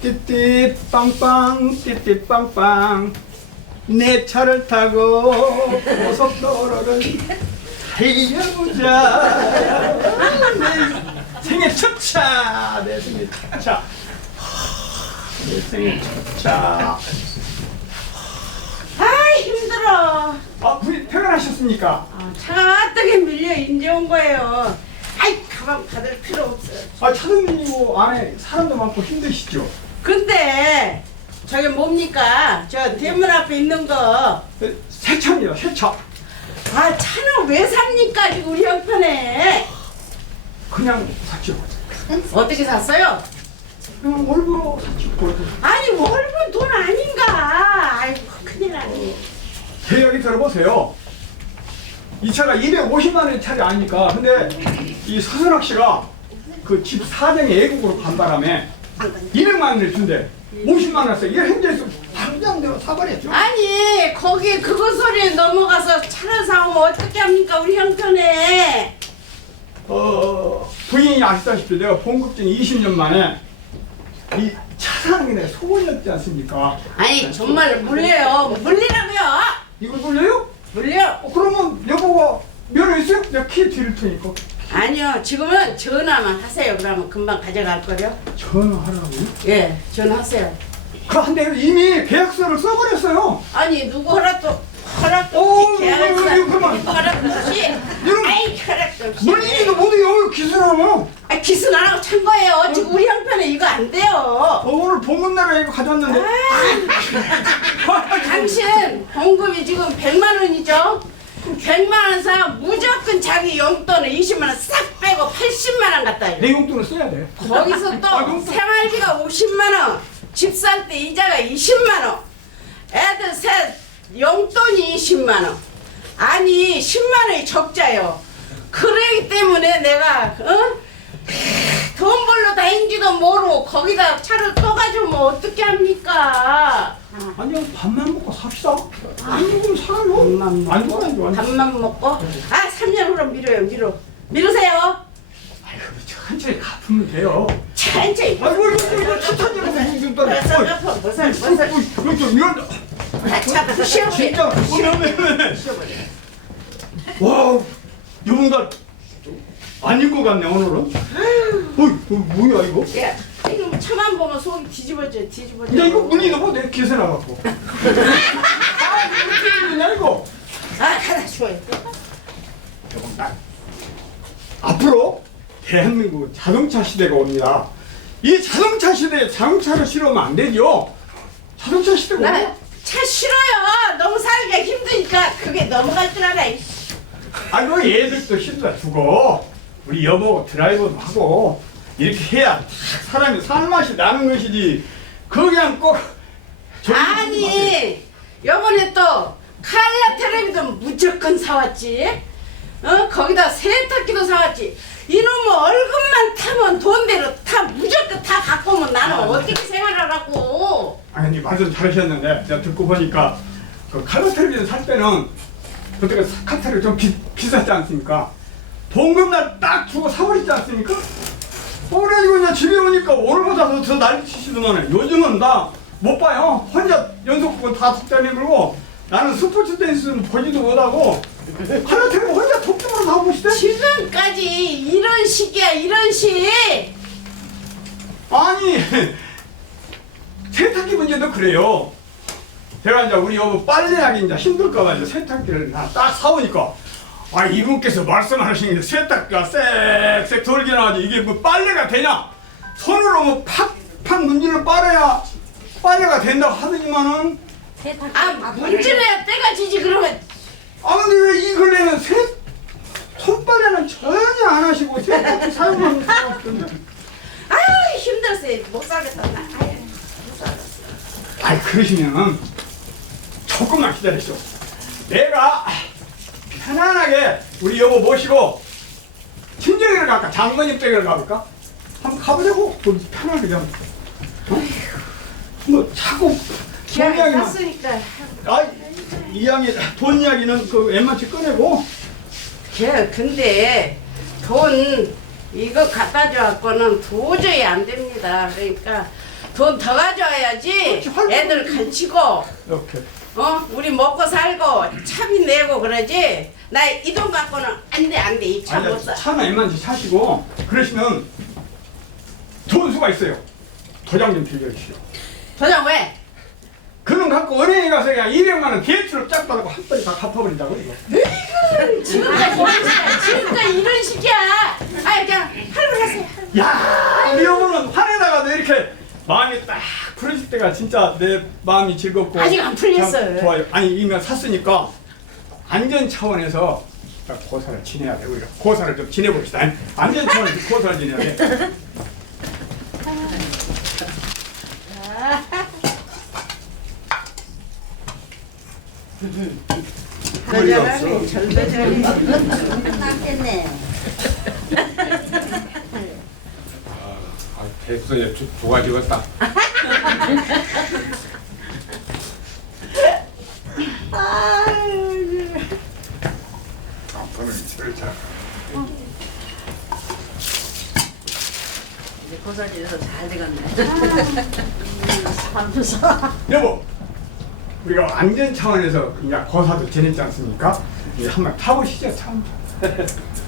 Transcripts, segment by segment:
띠띠 빵빵 띠띠 빵빵 내 차를 타고 고속도로를 달려보자 내 생애 첫차 내 생애 첫차 내 생애 첫차 아 힘들어. 아 부인 퇴근하셨습니까? 아, 차가 뜨게 밀려 인제 온 거예요. 아이 가방 받을 필요 없어요. 아 차장님이고 안에 사람도 많고 힘드시죠? 근데 저게 뭡니까? 저 대문 앞에 있는 거. 네, 새 차입니다 새차 아 차는 왜 삽니까 지금 우리 형편에? 그냥 샀죠 어떻게 샀어요? 그냥 월부로 샀죠 아니 월급 돈 아닌가? 아이고 큰일 나네. 제 얘기 들어보세요. 이 차가 250만 원의 차이 아니니까. 근데 이 서순학 씨가 그 집 사정의 애국으로 간 바람에 200만 원을 준대. 50만 원 써. 이게 현재에서 당장대로 사버렸죠. 아니 거기 그거 소리에 넘어가서 차를 사오면 어떻게 합니까 우리 형편에? 어, 부인이 아시다시피 내가 본급증 20년 만에 이차 사는 게 소원이 없지 않습니까? 아니 정말 물려요. 물리라고요. 이걸 몰려요? 물려. 어, 그러면 여보가 면허 있어요? 내가 키 드릴 테니까. 아니요 지금은 전화만 하세요. 그러면 금방 가져갈 거요. 전화하라고요? 예 전화하세요. 그런데 이미 계약서를 써버렸어요. 아니 누구 허락도 허락도 오, 없이 계약을 이거, 이거 그만. 허락도 없이 이런- 아이 허락도 없이 물리지도 못해요. 기술하면. 아안 하고 찬 거예요. 지금 우리 형편에 이거 안 돼요. 어, 오늘 봉급날에 이거 가져왔는데. 당신 봉급이 지금 100만 원이죠? 100만 원사 무조건 자기 용돈을 20만 원 싹 빼고 80만 원 갖다 줘. 내 용돈을 써야 돼. 거기서 또 아, 용돈. 생활비가 50만 원, 집 살 때 이자가 20만 원, 애들 셋 용돈이 20만 원. 아니 10만 원이 적자요. 그러기 때문에 내가 어? 돈 벌러 다닌지도 모르고 거기다 차를 또 가져오면 어떻게 합니까? 아니요, 밥만 먹고 삽시다. 안 죽으면 살아요. 밥만 먹고? 안 죽으면 안 죽어. 밥만 먹고 아 3년 후로 미뤄요 미뤄 미루세요 아이고, 천천히 갚으면 돼요. 천천히 아이고, 이거, 이거, 이거, 차타지고 무슨 또. 벌써 갚아 벌써 벌써 이거 좀 이런. 차 부셔버려 진짜 오늘 와, 이분가 아닌 것 같네 오늘은. 어이, 어, 뭐야 이거? 뭐 차만 보면 속이 뒤집어져, 뒤집어져. 야 이거 문이 너무 내 기세 나갖고. 아, 이거 되냐 이거? 아, 가다 줘요. 앞으로 대한민국 자동차 시대가 옵니다. 이 자동차 시대에 자동차를 실으면 안 되죠. 자동차 시대가 나 오면 차 싫어요. 너무 살기가 힘드니까 그게 넘어갈 줄 알아. 이씨. 아이고 얘들도 힘들어 주고 우리 여보 드라이버도 하고 이렇게 해야 사람이 살맛이 나는 것이지 그냥 꼭 아니, 요번에 또 칼라 텔레비도 무조건 사왔지. 어, 거기다 세탁기도 사왔지. 이놈의 얼굴만 타면 돈대로 다 무조건 다 갖고 오면 나는 아, 네. 어떻게 생활하라고. 아니 말씀 잘하셨는데 제가 듣고 보니까 그 칼라 텔레비전 살 때는 그때가 카테를 좀 비, 비쌌지 않습니까? 봉급날 딱 주고 사버리지 않습니까? 어, 그래가지고 그냥 집에 오니까 오늘보다 더, 더 난리 치시더만 요즘은 나 못 봐요 혼자 연속극은 다 독자리 그러고 나는 스포츠 댄스는 보지도 못하고 텔레비 혼자 독점으로 다 보시대 지금까지 이런 식이야, 이런 식. 아니 세탁기 문제도 그래요. 제가 이제 우리 여보 빨래하기 이제 힘들까 봐 이제 세탁기를 다딱 사오니까 아 이분께서 말씀하시는 게 세탁기가 쌕쌕 돌게 나가지 이게 뭐 빨래가 되냐? 손으로 뭐 팍팍 문지를 빨아야 빨래가 된다고 하더니만은 아, 문질러야 때가 지지, 그러면. 아 근데 왜이 근래는 세 손빨래는 전혀 안 하시고 세탁기 사용하는 것 같던데 아유, 힘들었어요. 못 살겠다, 나. 아유, 못 살겠어. 아이 그러시면 조금만 기다리시오. 내가 편안하게 우리 여보 모시고 친정을 갈까? 장모님 댁을 가볼까? 한번 가보자고. 거기 편하게 그냥. 어? 뭐 자꾸 돈 기왕에 이야기만. 샀으니까. 아, 이 양이 돈 이야기는 그 웬만치 꺼내고. 걔, 근데 돈 이거 갖다 줘갖고는 도저히 안 됩니다. 그러니까 돈 더 가져와야지 그렇지, 애들. 간치고 이렇게. 어 우리 먹고 살고 차비 내고 그러지 나 이 돈 갖고는 안 돼 안 돼 이차못 아니, 사. 차나 이만치 사시고 그러시면 좋은 수가 있어요. 도장 좀 빌려주시오. 도장 왜? 그놈 갖고 은행에 가서 그냥 200만 원 대출을 쫙 받고 한 번에 다 갚아버린다고 이거. 지금까지 이런. 지금까지 이런 식이야. 아 그냥 할부하세요. 야, 우리 어머는 화내다가도 이렇게 마음이 딱 때가 진짜 내 마음이 즐겁고 아직 안 풀렸어요. 참 좋아요. 아니 이미 샀으니까 안전 차원에서 딱 고사를 지내야 돼 우리가 고사를 좀 지내봅시다. 아니, 안전 차원에서 고사를 지내야 돼. 절대하네 절대하네. 낫겠네. 아, 백선이 조- 좋아지겠다. 여보, 우리가 안전 차원에서 그냥 고사도 지냈지 않습니까? 이제 한번 타보시죠 참.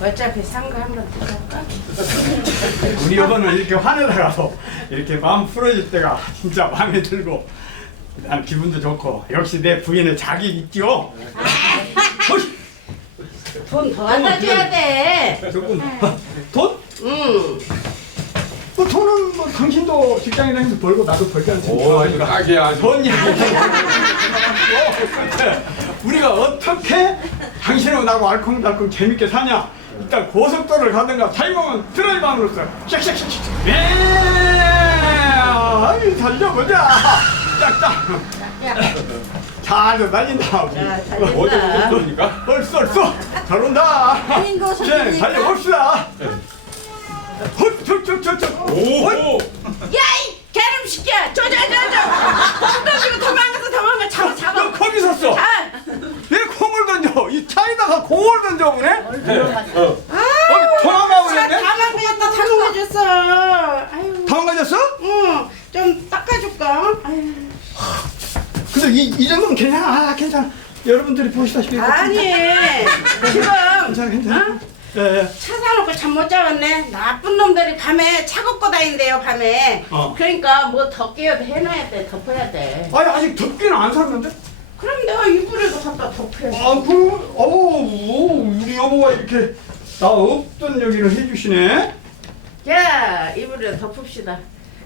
어차피 산거 한번 들어갈까? 우리 여보는 이렇게 화내다가도 이렇게 마음 풀어질 때가 진짜 마음에 들고 난 기분도 좋고 역시 내 부인의 자기 있죠. 어이, 돈더 갖다 줘야 돼. 조금 돈? 응. 뭐 돈은 뭐 당신도 직장에 다니면서 벌고 나도 벌지 않습니까? 오, 딱이야. 아주. 돈 얘기. 우리가 어떻게 당신하고 나고 알콩달콩 재밌게 사냐? 일단 고속도로를 가든가 자유공원 드라이브함으로써 샥샥샥샥 예! 아이 달려보자 짝짝 잘 달린다. 야, 어디 달린다. 어디입니까? 얼쑤 얼쑤 잘 온다 달린 거자 선생님. 달려봅시다 헛헛헛헛 오, 오. 야이 개름 시키야. 저저저저. 콩 던지고 도망가서 도망가 잡아 너 잡아. 거기 섰어 아. 왜 콩을 던져 이 차에다가 공을 던져보네 어. 어, 도망가 버렸네 다만 그랬다 다망가졌어. 아유. 도망가졌어? 응. 좀 닦아줄까? 아유. 근데 이, 이 정도면 괜찮아 아, 괜찮아 여러분들이 보시다시피 아니 지금 괜찮아 괜찮아 어? 예, 예. 차 사놓고 잠 못 자겠네. 나쁜 놈들이 밤에 차 걷고 다닌대요 밤에. 어. 그러니까 뭐 덮개라도 해놔야 돼, 덮어야 돼. 아니 아직 덮기는 안 샀는데 그럼 내가 이불에도 갖다 덮여야지. 아그 어우 우리 여보가 이렇게 나 없던 얘기를 해주시네 자 이불에 덮읍시다.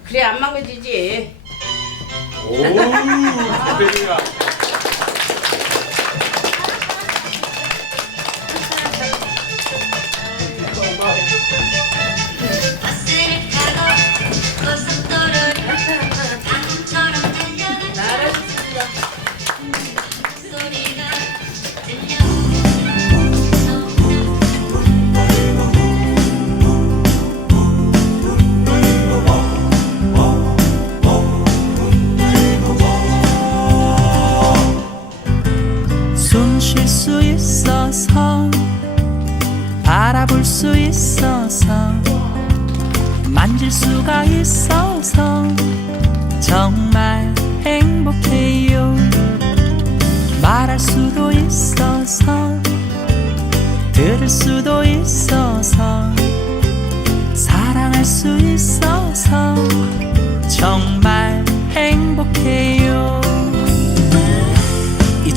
그래 안 망가지지. 오, 대리야. 숨쉴수 있어서 바라볼 수 있어서 만질 수가 있어서 정말 행복해요. 말할 수도 있어서 들을 수도 있어서 사랑할 수 있어서 정말 행복해요. 이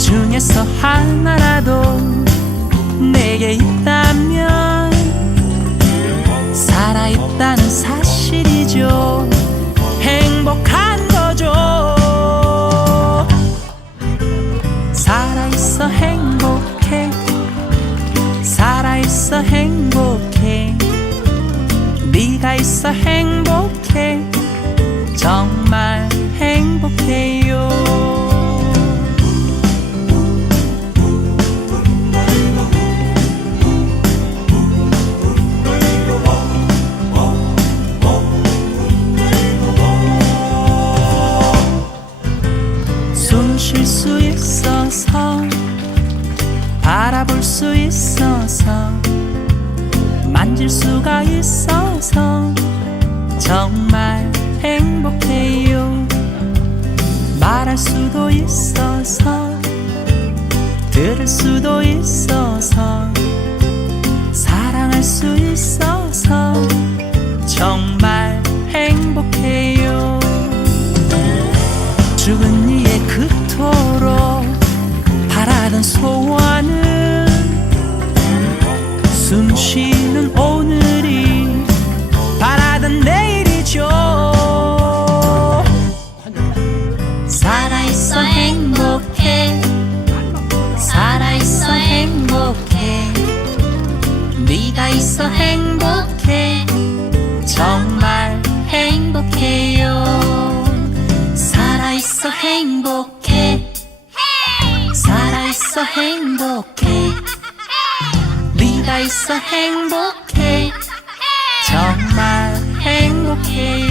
중에서 하나라도 내게 있다면 살아있다는 사실이죠. 행복한 거죠. 살아있어 행복해. 살아있어 행복해. 네가 있어 행복해 수도 있어서 들을 수도 있어서 사랑할 수 있어서 정말 행복해요. 죽은 이의 그토록 바라던 소원은 숨 쉬는 오늘 있어 행복해. 정말 행복해요. 살아있어 행복해. 살아있어 행복해. 네가 있어 행복해. 정말 행복해요